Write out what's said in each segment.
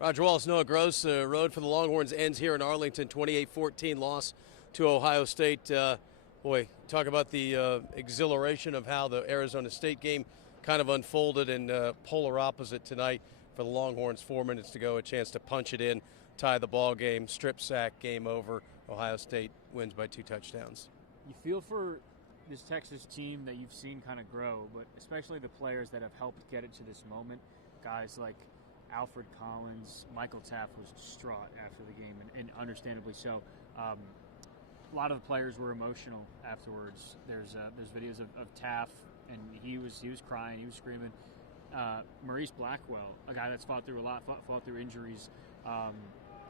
Roger Wallace, Noah Gross, road for the Longhorns ends here in Arlington, 28-14 loss to Ohio State. Boy, talk about the exhilaration of how the Arizona State game kind of unfolded, and polar opposite tonight for the Longhorns. 4 minutes to go, a chance to punch it in, tie the ball game, strip sack, game over. Ohio State wins by 2 touchdowns. You feel for this Texas team that you've seen kind of grow, but especially the players that have helped get it to this moment, guys like Alfred Collins. Michael Taft was distraught after the game, and understandably so. A lot of the players were emotional afterwards. There's videos of Taft, and he was crying, he was screaming. Maurice Blackwell, a guy that's fought through a lot, fought through injuries,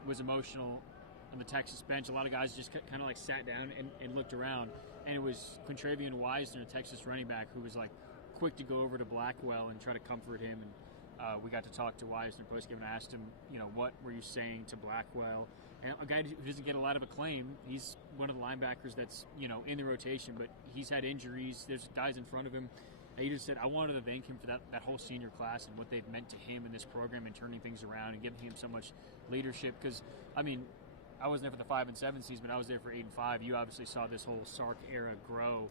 was emotional on the Texas bench. A lot of guys just kind of like sat down and looked around, and it was Quintravian Wisener, a Texas running back, who was like quick to go over to Blackwell and try to comfort him. And we got to talk to Wisener post-game and asked him, what were you saying to Blackwell? And a guy who doesn't get a lot of acclaim, he's one of the linebackers that's, in the rotation, but he's had injuries. There's guys in front of him. And he just said, I wanted to thank him for that whole senior class and what they've meant to him in this program and turning things around and giving him so much leadership. Because, I wasn't there for the 5 and 7 season, but I was there for 8 and 5. You obviously saw this whole Sark era grow.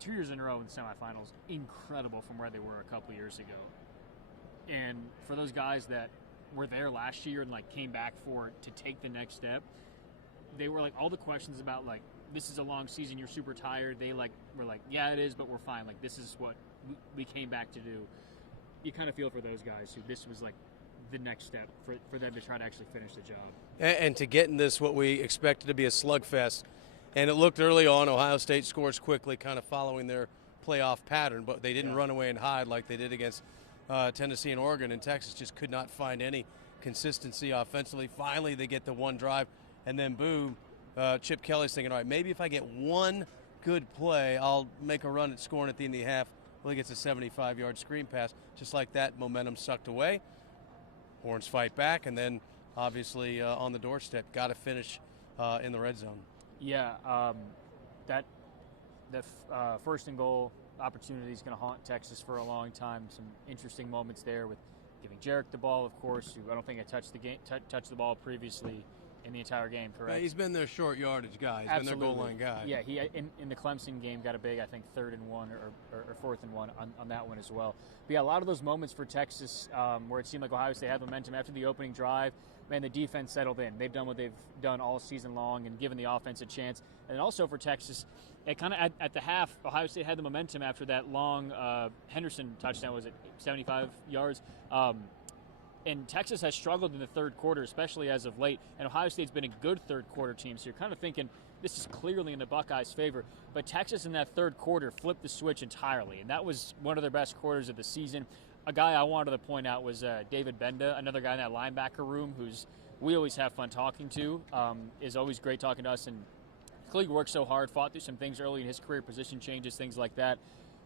2 years in a row in the semifinals, incredible from where they were a couple years ago. And for those guys that were there last year and came back to take the next step, they were all the questions about this is a long season, you're super tired. They were yeah, it is, but we're fine. This is what we came back to do. You kind of feel for those guys who this was the next step for them to try to actually finish the job. And to get in this, what we expected to be a slugfest, and it looked early on, Ohio State scores quickly, kind of following their playoff pattern, but they didn't run away and hide like they did against Tennessee and Oregon, and Texas just could not find any consistency offensively. Finally, they get the one drive, and then boom, Chip Kelly's thinking, all right, maybe if I get one good play, I'll make a run at scoring at the end of the half. Well, he gets a 75-yard screen pass. Just like that, momentum sucked away. Horns fight back, and then obviously on the doorstep, got to finish in the red zone. Yeah, that first and goal opportunity is going to haunt Texas for a long time. Some interesting moments there with giving Jarek the ball, of course, who I don't think had touched the ball previously in the entire game, correct? Yeah, he's been their short yardage guy. He's been their goal line guy. Yeah, he in the Clemson game got a big, I think, 3rd and 1 or 4th and 1 on that one as well. But yeah, a lot of those moments for Texas where it seemed like Ohio State had momentum after the opening drive, man, the defense settled in. They've done what they've done all season long and given the offense a chance. And also for Texas, it kind of at the half, Ohio State had the momentum after that long Henderson touchdown. Was it 75 yards? And Texas has struggled in the third quarter, especially as of late. And Ohio State's been a good third quarter team, so you're kind of thinking this is clearly in the Buckeyes' favor. But Texas in that third quarter flipped the switch entirely, and that was one of their best quarters of the season. A guy I wanted to point out was David Benda, another guy in that linebacker room who's we always have fun talking to, is always great talking to us. And clearly worked so hard, fought through some things early in his career, position changes, things like that.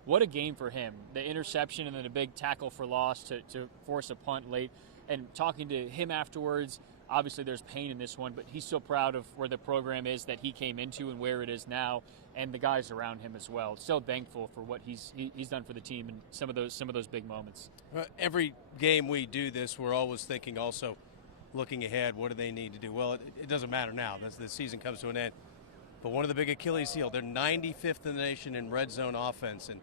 What a game for him. The interception and then a big tackle for loss to force a punt late. And talking to him afterwards, obviously there's pain in this one, but he's so proud of where the program is that he came into and where it is now, and the guys around him as well. So thankful for what he's done for the team and some of those big moments. Every game we do this, we're always thinking also, looking ahead, what do they need to do? Well, it doesn't matter now. The season comes to an end. But one of the big Achilles heel, they're 95th in the nation in red zone offense, and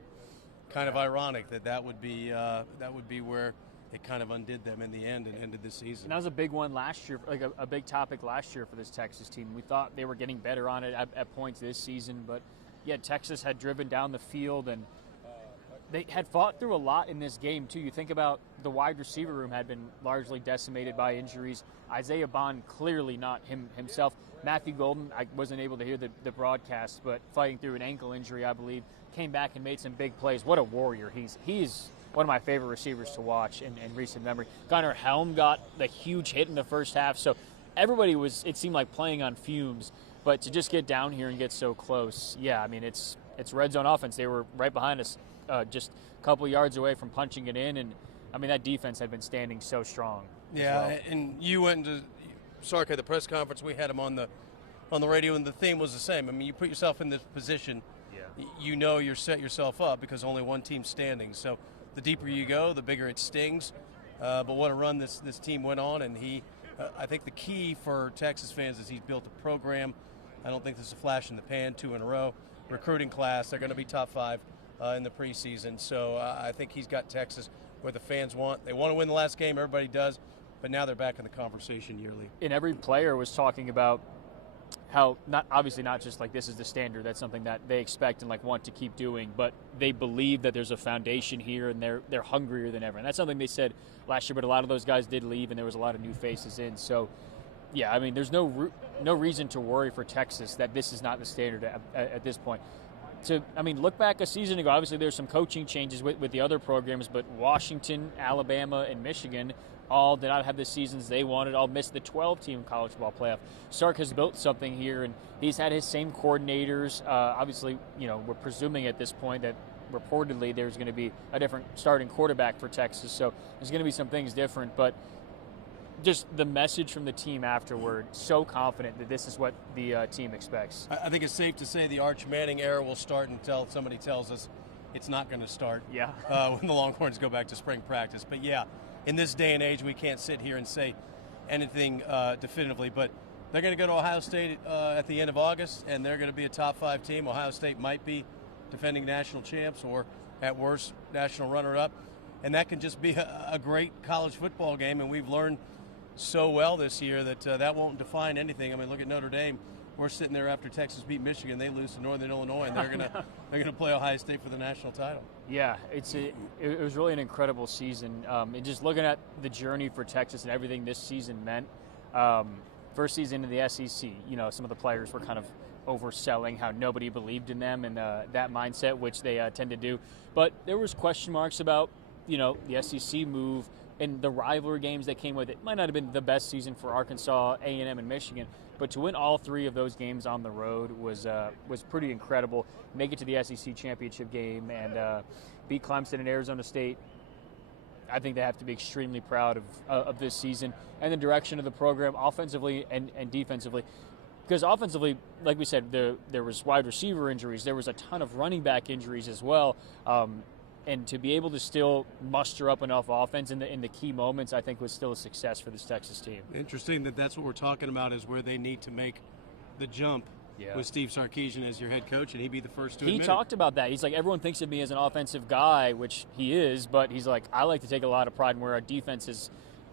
kind of ironic that would be where it kind of undid them in the end and ended the season. And that was a big one last year, a big topic last year for this Texas team. We thought they were getting better on it at points this season, but yeah, Texas had driven down the field and they had fought through a lot in this game too. You think about the wide receiver room had been largely decimated by injuries. Isaiah Bond clearly not himself. Matthew Golden, I wasn't able to hear the broadcast, but fighting through an ankle injury, I believe, came back and made some big plays. What a warrior. He's one of my favorite receivers to watch in recent memory. Gunnar Helm got the huge hit in the first half, so everybody was, it seemed like, playing on fumes. But to just get down here and get so close, yeah, I mean, it's red zone offense. They were right behind us, just a couple yards away from punching it in, and I mean, that defense had been standing so strong. Yeah, well. And you went into Sark at the press conference. We had him on the radio, and the theme was the same. I mean, you put yourself in this position, you know you're set yourself up because only one team's standing. So the deeper you go, the bigger it stings. But what a run this team went on, and I think the key for Texas fans is he's built a program. I don't think this is a flash in the pan, 2 in a row. Recruiting class, they're going to be top 5 in the preseason. So I think he's got Texas where the fans want. They want to win the last game, everybody does, but now they're back in the conversation yearly. And every player was talking about how, obviously not just like this is the standard, that's something that they expect and like want to keep doing, but they believe that there's a foundation here and they're hungrier than ever. And that's something they said last year, but a lot of those guys did leave and there was a lot of new faces in. So yeah, I mean, there's no reason to worry for Texas that this is not the standard at this point. Look back a season ago, obviously there's some coaching changes with the other programs, but Washington, Alabama, and Michigan all did not have the seasons they wanted, all missed the 12-team college football playoff. Sark has built something here, and he's had his same coordinators. Obviously, we're presuming at this point that reportedly there's going to be a different starting quarterback for Texas, so there's going to be some things different, but just the message from the team afterward, so confident that this is what the team expects. I think it's safe to say the Arch Manning era will start until somebody tells us it's not going to start. Yeah. When the Longhorns go back to spring practice. But yeah, in this day and age, we can't sit here and say anything definitively. But they're going to go to Ohio State at the end of August, and they're going to be a top 5 team. Ohio State might be defending national champs or, at worst, national runner-up. And that can just be a great college football game, and we've learned so well this year that that won't define anything. I mean, look at Notre Dame. We're sitting there after Texas beat Michigan. They lose to Northern Illinois, and they're gonna play Ohio State for the national title. Yeah, it was really an incredible season. And just looking at the journey for Texas and everything this season meant. First season in the SEC, some of the players were kind of overselling how nobody believed in them and that mindset, which they tend to do. But there was question marks about, the SEC move and the rivalry games that came with it. Might not have been the best season for Arkansas, A&M, and Michigan, but to win all 3 of those games on the road was pretty incredible. Make it to the SEC championship game and beat Clemson and Arizona State. I think they have to be extremely proud of this season and the direction of the program offensively and defensively. Because offensively, like we said, there was wide receiver injuries. There was a ton of running back injuries as well. And to be able to still muster up enough offense in the key moments, I think was still a success for this Texas team. Interesting that's what we're talking about is where they need to make the jump with Steve Sarkisian as your head coach, and he'd be the first to admit He talked about that. He's like, everyone thinks of me as an offensive guy, which he is, but he's like, I like to take a lot of pride in where our defense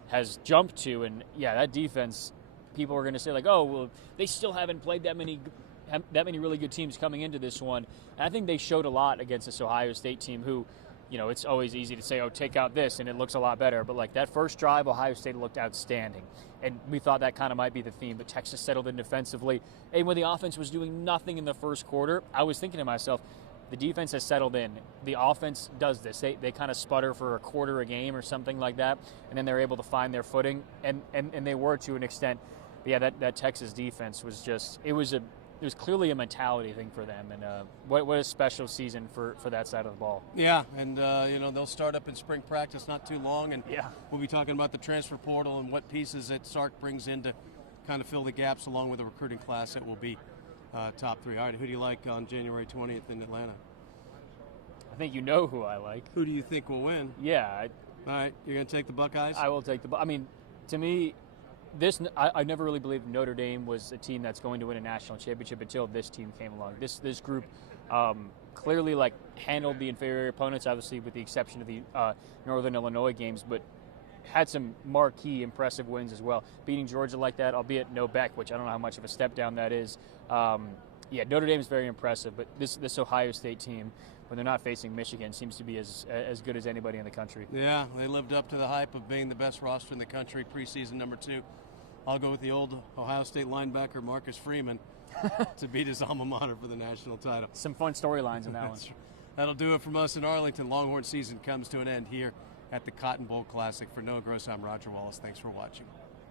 has jumped to, and yeah, that defense, people are going to say like, oh, well, they still haven't played that many really good teams coming into this one. And I think they showed a lot against this Ohio State team who, it's always easy to say, oh, take out this, and it looks a lot better. But, like, that first drive, Ohio State looked outstanding. And we thought that kind of might be the theme, but Texas settled in defensively. And when the offense was doing nothing in the first quarter, I was thinking to myself, the defense has settled in. The offense does this. They kind of sputter for a quarter a game or something like that, and then they're able to find their footing. And they were to an extent. But yeah, that Texas defense was just – it was clearly a mentality thing for them, and what a special season for that side of the ball. Yeah, and they'll start up in spring practice not too long, and we'll be talking about the transfer portal and what pieces that Sark brings in to kind of fill the gaps along with the recruiting class that will be top 3. All right, who do you like on January 20th in Atlanta? I think you know who I like. Who do you think will win? Yeah. All right, you're going to take the Buckeyes? I will take to me, I never really believed Notre Dame was a team that's going to win a national championship until this team came along. This group clearly handled the inferior opponents, obviously with the exception of the Northern Illinois games, but had some marquee impressive wins as well. Beating Georgia like that, albeit no Beck, which I don't know how much of a step down that is. Notre Dame is very impressive, but this Ohio State team, when they're not facing Michigan, seems to be as good as anybody in the country. Yeah, they lived up to the hype of being the best roster in the country, preseason number 2. I'll go with the old Ohio State linebacker Marcus Freeman to beat his alma mater for the national title. Some fun storylines in that one. That'll do it from us in Arlington. Longhorn season comes to an end here at the Cotton Bowl Classic. For Noah Gross, I'm Roger Wallace. Thanks for watching.